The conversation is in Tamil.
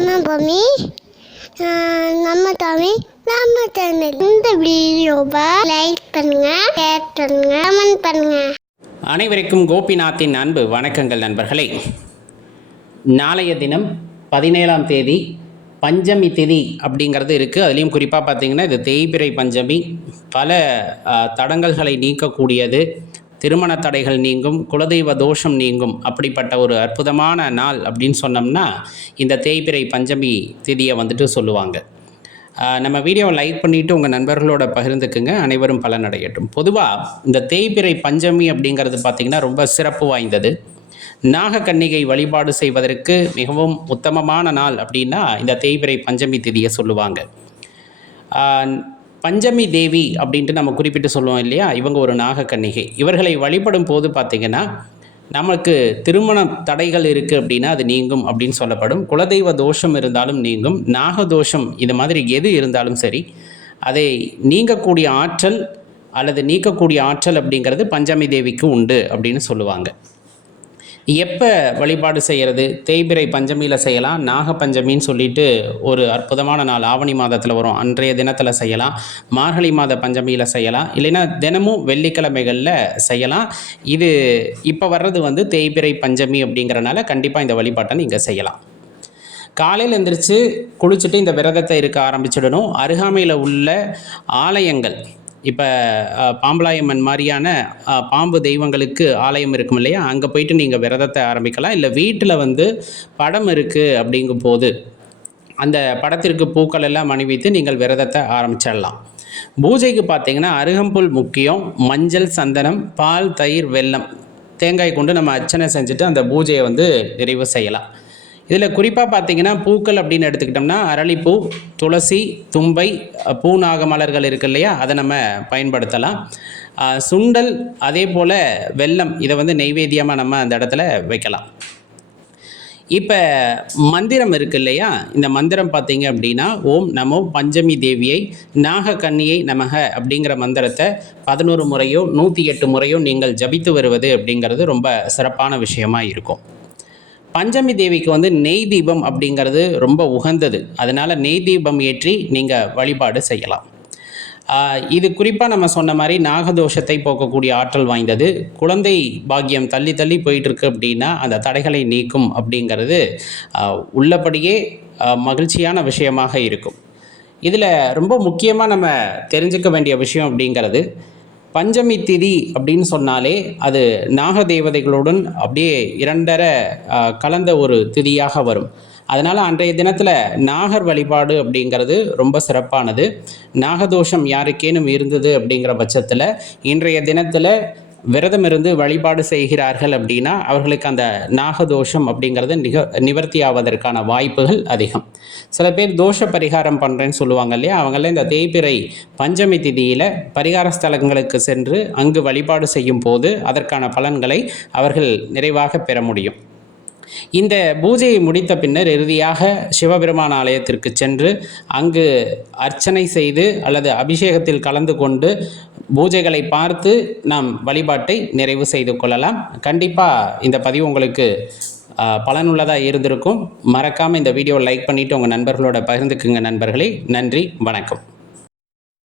நம்ம பூமி நம்ம தமிழ் நம்ம சேனல். இந்த வீடியோவை லைக் பண்ணுங்க, ஷேர் பண்ணுங்க, கமெண்ட் பண்ணுங்க. அனைவருக்கும் கோபிநாத்தின் அன்பு வணக்கங்கள் நண்பர்களே. நாளைய தினம் 17ஆம் தேதி பஞ்சமி திதி அப்படிங்கிறது இருக்குது. அதுலேயும் குறிப்பாக பார்த்திங்கன்னா இது தேய்பிறை பஞ்சமி. பல தடங்கல்களை நீக்கக்கூடியது, திருமண தடைகள் நீங்கும், குலதெய்வ தோஷம் நீங்கும். அப்படிப்பட்ட ஒரு அற்புதமான நாள் அப்படின்னு சொன்னோம்னா இந்த தேய்பிறை பஞ்சமி திதியை சொல்லுவாங்க. நம்ம வீடியோவை லைக் பண்ணிவிட்டு உங்கள் நண்பர்களோட பகிர்ந்துக்குங்க. அனைவரும் பலனடையட்டும். பொதுவாக இந்த தேய்பிறை பஞ்சமி அப்படிங்கிறது பார்த்திங்கன்னா ரொம்ப சிறப்பு வாய்ந்தது. நாகக்கன்னிகை வழிபாடு செய்வதற்கு மிகவும் உத்தமமான நாள் அப்படின்னா இந்த தேய்பிறை பஞ்சமி திதியை சொல்லுவாங்க. பஞ்சமி தேவி அப்படின்ட்டு நம்ம குறிப்பிட்டு சொல்லுவோம் இல்லையா, இவங்க ஒரு நாகக்கன்னிகை. இவர்களை வழிபடும் போது பார்த்திங்கன்னா நமக்கு திருமண தடைகள் இருக்குது அப்படின்னா அது நீங்கும் அப்படின்னு சொல்லப்படும். குலதெய்வ தோஷம் இருந்தாலும் நீங்கும், நாகதோஷம் இது மாதிரி எது இருந்தாலும் சரி அதை நீங்கக்கூடிய ஆற்றல் அல்லது நீக்கக்கூடிய ஆற்றல் அப்படிங்கிறது பஞ்சமி தேவிக்கு உண்டு அப்படின்னு சொல்லுவாங்க. எப்போ வழிபாடு செய்கிறது? தேய்பிறை பஞ்சமியில் செய்யலாம். நாகப்பஞ்சமின்னு சொல்லிட்டு ஒரு அற்புதமான நாள் ஆவணி மாதத்தில் வரும், அன்றைய தினத்தில் செய்யலாம். மார்கழி மாத பஞ்சமியில் செய்யலாம், இல்லைன்னா தினமும் வெள்ளிக்கிழமைகளில் செய்யலாம். இது இப்போ வர்றது தேய்பிறை பஞ்சமி அப்படிங்கிறனால கண்டிப்பாக இந்த வழிபாட்டை நீங்கள் செய்யலாம். காலையில் எழுந்திரிச்சு குளிச்சுட்டு இந்த விரதத்தை இருக்க ஆரம்பிச்சிடணும். அருகாமையில் உள்ள ஆலயங்கள், இப்போ பாம்பலாயம்மன் மாதிரியான பாம்பு தெய்வங்களுக்கு ஆலயம் இருக்கும் இல்லையா, அங்கே போயிட்டு நீங்கள் விரதத்தை ஆரம்பிக்கலாம். இல்லை வீட்டில் படம் இருக்குது அப்படிங்கும் போது அந்த படத்திற்கு பூக்கள் எல்லாம் அணிவித்து நீங்கள் விரதத்தை ஆரம்பிச்சிடலாம். பூஜைக்கு பார்த்திங்கன்னா அருகம்புல் முக்கியம். மஞ்சள், சந்தனம், பால், தயிர், வெல்லம், தேங்காய் கொண்டு நம்ம அர்ச்சனை செஞ்சுட்டு அந்த பூஜையை நிறைவு செய்யலாம். இதில் குறிப்பாக பார்த்திங்கன்னா பூக்கள் அப்படின்னு எடுத்துக்கிட்டோம்னா அரளிப்பூ, துளசி, தும்பை, பூநாக மலர்கள் இருக்கு இல்லையா, அதை நம்ம பயன்படுத்தலாம். சுண்டல், அதே போல் வெல்லம், இதை நெய்வேத்தியமாக நம்ம அந்த இடத்துல வைக்கலாம். இப்போ மந்திரம் இருக்கு இல்லையா, இந்த மந்திரம் பார்த்திங்க அப்படின்னா ஓம் நமோ பஞ்சமி தேவியை நாகக்கன்னியை நமக அப்படிங்கிற மந்திரத்தை 11 முறையோ 108 முறையோ நீங்கள் ஜபித்து வருவது அப்படிங்கிறது ரொம்ப சிறப்பான விஷயமாக இருக்கும். பஞ்சமி தேவிக்கு நெய் தீபம் அப்படிங்கிறது ரொம்ப உகந்தது. அதனால் நெய் தீபம் ஏற்றி நீங்கள் வழிபாடு செய்யலாம். இது குறிப்பாக நம்ம சொன்ன மாதிரி நாகதோஷத்தை போக்கக்கூடிய ஆற்றல் வாய்ந்தது. குழந்தை பாக்கியம் தள்ளி தள்ளி போயிட்டுருக்கு அப்படின்னா அந்த தடைகளை நீக்கும் அப்படிங்கிறது உள்ளபடியே மகிழ்ச்சியான விஷயமாக இருக்கும். இதில் ரொம்ப முக்கியமாக நம்ம தெரிஞ்சுக்க வேண்டிய விஷயம் அப்படிங்கிறது, பஞ்சமி திதி அப்படின்னு சொன்னாலே அது நாக தேவதைகளுடன் அப்படியே இரண்டரை கலந்த ஒரு திதியாக வரும். அதனால் அன்றைய தினத்தில் நாகர் வழிபாடு அப்படிங்கிறது ரொம்ப சிறப்பானது. நாகதோஷம் யாருக்கேனும் இருந்தது அப்படிங்கிற பட்சத்தில் இன்றைய தினத்தில் விரதம் இருந்து வழிபாடு செய்கிறார்கள் அப்படின்னா அவர்களுக்கு அந்த நாகதோஷம் அப்படிங்கிறது நிவர்த்தி ஆவதற்கான வாய்ப்புகள் அதிகம். சில பேர் தோஷ பரிகாரம் பண்ணுறேன்னு சொல்லுவாங்க இல்லையா, அவங்கள இந்த தேய்பிறை பஞ்சமி திதியில் பரிகார ஸ்தலங்களுக்கு சென்று அங்கு வழிபாடு செய்யும் போது அதற்கான பலன்களை அவர்கள் நிறைவாக பெற முடியும். இந்த பூஜையை முடித்த பின்னர் இறுதியாக சிவபெருமான் ஆலயத்திற்கு சென்று அங்கு அர்ச்சனை செய்து அல்லது அபிஷேகத்தில் கலந்து கொண்டு பூஜைகளை பார்த்து நாம் வழிபாட்டை நிறைவு செய்து கொள்ளலாம். கண்டிப்பாக இந்த பதிவு உங்களுக்கு பலனுள்ளதாக இருந்திருக்கும். மறக்காமல் இந்த வீடியோவை லைக் பண்ணிவிட்டு உங்கள் நண்பர்களோட பகிர்ந்துக்குங்க நண்பர்களே. நன்றி, வணக்கம்.